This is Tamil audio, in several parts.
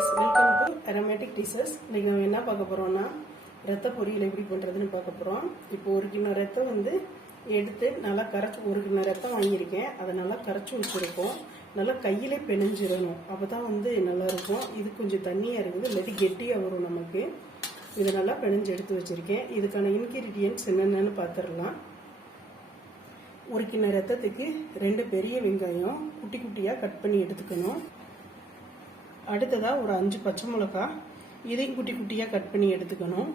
guys, welcome to aromatic dishes. இன்னைக்கு நம்ம என்ன பார்க்க போறோம்னா ரத்த பொரியல் எப்படி பண்றதுன்னு பார்க்க போறோம். இப்போ 1 கிலோ ரத்தம் வந்து எடுத்து நல்லா கரைச்சு 1 கிலோ ரத்தம் வாங்கியிருக்கேன். அதை நல்லா கரைச்சு வச்சிருக்கோம். நல்லா கையிலே பிணைஞ்சிரணும். அப்பதான் வந்து நல்லா இருக்கும். இது கொஞ்சம் தண்ணியா இருக்குது, இல்லாட்டி கெட்டியா வரும் நமக்கு. இதை நல்லா பிணைஞ்சு எடுத்து வச்சிருக்கேன். இதுக்கான இன்கிரீடியன்ட்ஸ் என்னென்னு பார்த்துடலாம். 1 கிலோ ரத்தத்துக்கு 2 பெரிய வெங்காயம் குட்டி குட்டியா கட் பண்ணி எடுத்துக்கணும். அடுத்ததா ஒரு 5 பச்சை மிளகாய், இதையும் குட்டி குட்டியா கட் பண்ணி எடுத்துக்கணும்.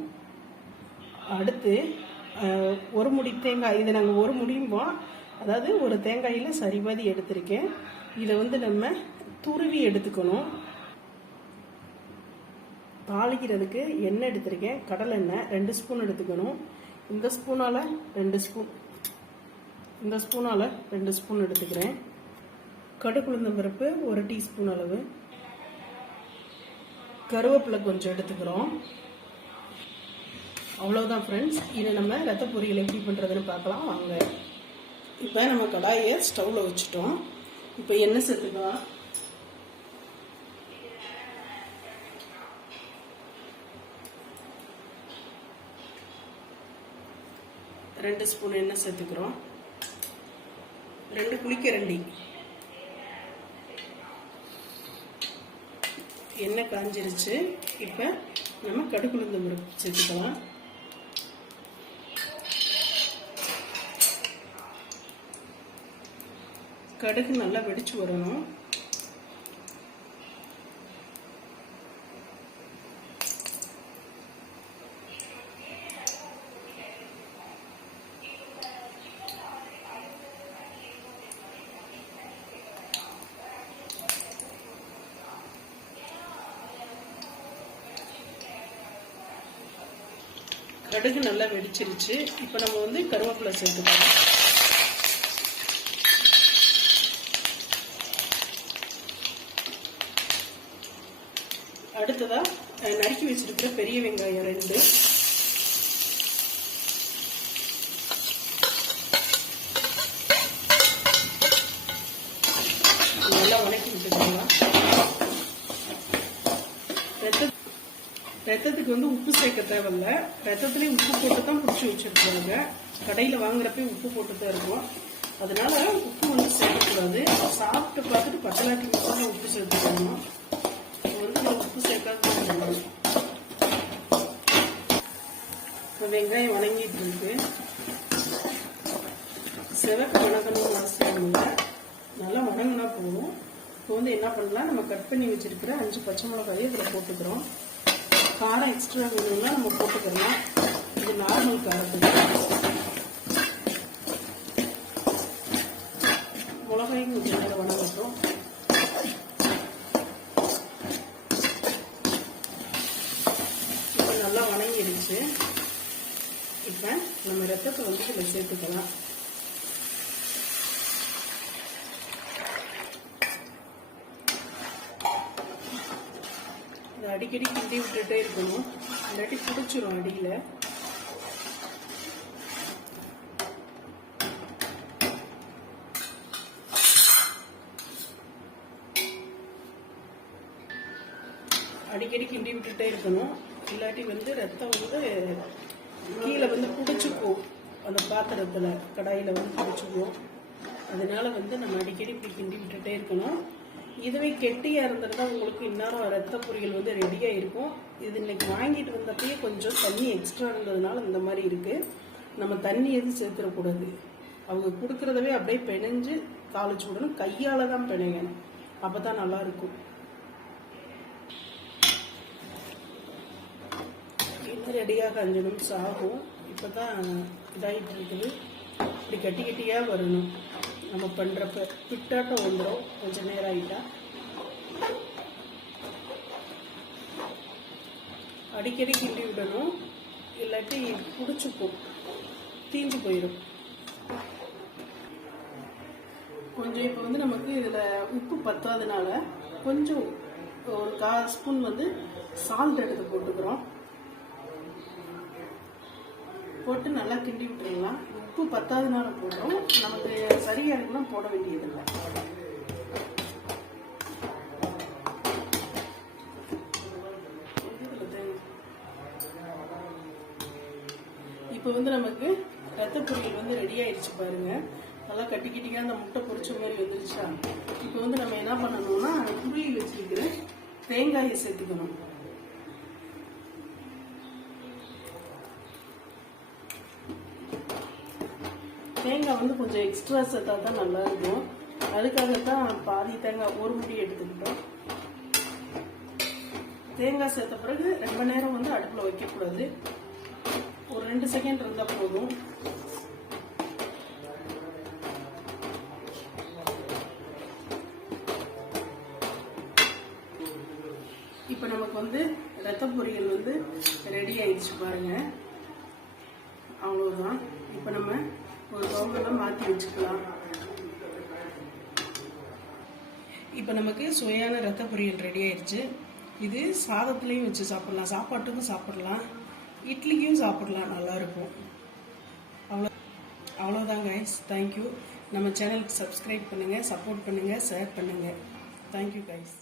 அடுத்து 1 முடி தேங்காய், இதை நாங்கள் 1 முடியும்போம், அதாவது ஒரு தேங்காயில சரிபாதி எடுத்திருக்கேன். இதை வந்து நம்ம துருவி எடுத்துக்கணும். தாளிக்கிறதுக்கு எண்ணெய் எடுத்திருக்கேன், கடலை எண்ணெய் 2 ஸ்பூன் எடுத்துக்கணும். இந்த ஸ்பூனால 2 ஸ்பூன், இந்த ஸ்பூனால 2 ஸ்பூன் எடுத்துக்கிறேன். கடுகு உளுந்தம் பருப்பு 1 டீஸ்பூன் அளவு, கருவேப்பிலை கொஞ்சம் எடுத்துக்கிறோம். அவ்வளவுதான் ஃப்ரெண்ட்ஸ். இதை நம்ம ரத்த பொரியல் எப்படி பண்றதுன்னு பார்க்கலாம் வாங்க. இப்போ நம்ம கடாயை ஸ்டவ்ல வச்சுட்டோம். இப்போ எண்ணெய் சேர்த்துக்கலாம். ரெண்டு ஸ்பூன் எண்ணெய் சேர்த்துக்கிறோம். 2 குளிக்கரண்டி எண்ணெய் காஞ்சிருச்சு. இப்போ நம்ம கடுகு உளுந்தம் பருப்பு சேர்த்துக்கலாம். கடுகு நல்லா வெடிச்சு வரணும். கடுகு நல்லா வெடிச்சிருச்சு. இப்போ நம்ம வந்து கருவேப்பிலை சேர்த்துக்கலாம். அடுத்ததா நறுக்கி வச்சிருக்கிற பெரிய வெங்காயம் 2, நல்லா வதக்கி விட்டுக்கலாம். ரத்தத்துக்கு வந்து உப்பு சேர்க்க தேவையில்ல. ரத்தத்துலேயும் உப்பு போட்டு தான் பிடிச்சி வச்சிருக்காங்க. கடையில் வாங்குறப்ப உப்பு போட்டு தான் இருக்கும். அதனால உப்பு வந்து சேர்க்கக்கூடாது. சாப்பிட்டு பார்த்துட்டு பச்சலாட்டி மட்டும் உப்பு சேர்த்துக்கணும். வந்து உப்பு சேர்க்காத. இப்போ வெங்காயம் வணங்கிட்டு இருக்கு. சிவப்பு வணங்கணும்னு அவசியம் இல்லை, நல்லா வணங்கினா போதும். இப்போ வந்து என்ன பண்ணலாம், நம்ம கட் பண்ணி வச்சிருக்கிற 5 பச்சை மிளகாயை இதில் போட்டுக்கிறோம். காரம் எக்ஸ்ட்ரா வேணும்னா நம்ம போட்டுக்கலாம். இது நார்மல் காரத்துக்கு. மிளகாயும் கொஞ்சம் நேரம் வணங்கட்டும். இப்போ நல்லா வணங்கிடுச்சு. இப்போ நம்ம ரத்தத்தை வந்து இதில் சேர்த்துக்கலாம். அடிக்கடி கிண்டி விட்டுட்டே இருக்கணும், இல்லாட்டி பிடிச்சிரும் அடியில. அடிக்கடி கிண்டி விட்டுட்டே இருக்கணும், இல்லாட்டி வந்து ரத்தம் வந்து கீழே வந்து பிடிச்சிக்கும். அந்த பாத்திரத்துல கடாயில வந்து பிடிச்சிக்கும். அதனால வந்து நம்ம அடிக்கடி கிண்டி விட்டுட்டே இருக்கணும். இதுவே கெட்டியா இருந்திருந்தா உங்களுக்கு இன்னும் ரத்த பொரியல் வந்து ரெடியா இருக்கும். இது இன்னைக்கு வாங்கிட்டு வந்தப்பயே கொஞ்சம் தண்ணி எக்ஸ்ட்ரா இருந்ததுனால இந்த மாதிரி இருக்கு. நம்ம தண்ணி எதுவும் சேர்த்துடக்கூடாது. அவங்க கொடுக்கறதவே அப்படியே பிணைஞ்சு தாளிச்சு விடணும். கையால தான் பிணையணும், அப்பதான் நல்லா இருக்கும். இன்னும் ரெடியாக 5 நிமிஷம் ஆகும். இப்பதான் இதாயிட்டு இருக்குது. இப்படி கட்டி கட்டியா வரணும். நம்ம பண்றப்ப பிட்டாட்டம் வந்துடும். கொஞ்சம் நேரம் ஆயிட்டா அடிக்கடி கிண்டி விடணும், இல்லாட்டி பிடிச்சிக்கும், தீஞ்சு போயிடும். கொஞ்சம் இப்போ வந்து நமக்கு இதுல உப்பு பத்தாதனால கொஞ்சம் ஒரு 1/4 ஸ்பூன் வந்து சால்ட் எடுத்து போட்டுக்கிறோம். போட்டு நல்லா கிண்டி விட்டுருலாம். உப்பு பத்தாதனால போடுறோம், நமக்கு சரியா இருக்குன்னா போட வேண்டியதில்லை. இப்போ வந்து நமக்கு ரத்த பொரியல் வந்து ரெடி ஆயிடுச்சு பாருங்க. நல்லா கட்டி கட்டிக்கா அந்த முட்டை பொரிச்ச மாதிரி வந்துருச்சா. இப்போ வந்து நம்ம என்ன பண்ணணும்னா துருவி வச்சிருக்கிற தேங்காயை சேர்த்துக்கணும். தேங்காய் வந்து கொஞ்சம் எக்ஸ்ட்ரா சேர்த்தா தான் நல்லா இருக்கும். அதுக்காகத்தான் பாதி தேங்காய் ஒரு முடி எடுத்துக்கிட்டோம். தேங்காய் சேர்த்த பிறகு ரொம்ப நேரம் வந்து அடுப்பில் வைக்கக்கூடாது. ஒரு 2 செகண்ட் இருந்தால் போதும். இப்போ நமக்கு வந்து ரத்த பொரியல் வந்து ரெடி ஆயிடுச்சு பாருங்க. அவ்வளோதான். இப்போ நம்ம ஒரு பவுலில் மாற்றி வச்சுக்கலாம். இப்போ நமக்கு சுவையான ரத்த பொரியல் ரெடி ஆயிடுச்சு. இது சாதத்துலேயும் வச்சு சாப்பிடலாம், சாப்பாட்டுக்கும் சாப்பிடலாம், இட்லிக்கும் சாப்பிடலாம், நல்லாயிருக்கும். அவ்வளோதான் கைஸ். தேங்க்யூ. நம்ம சேனலுக்கு சப்ஸ்கிரைப் பண்ணுங்கள், சப்போர்ட் பண்ணுங்கள், ஷேர் பண்ணுங்கள். Thank you guys.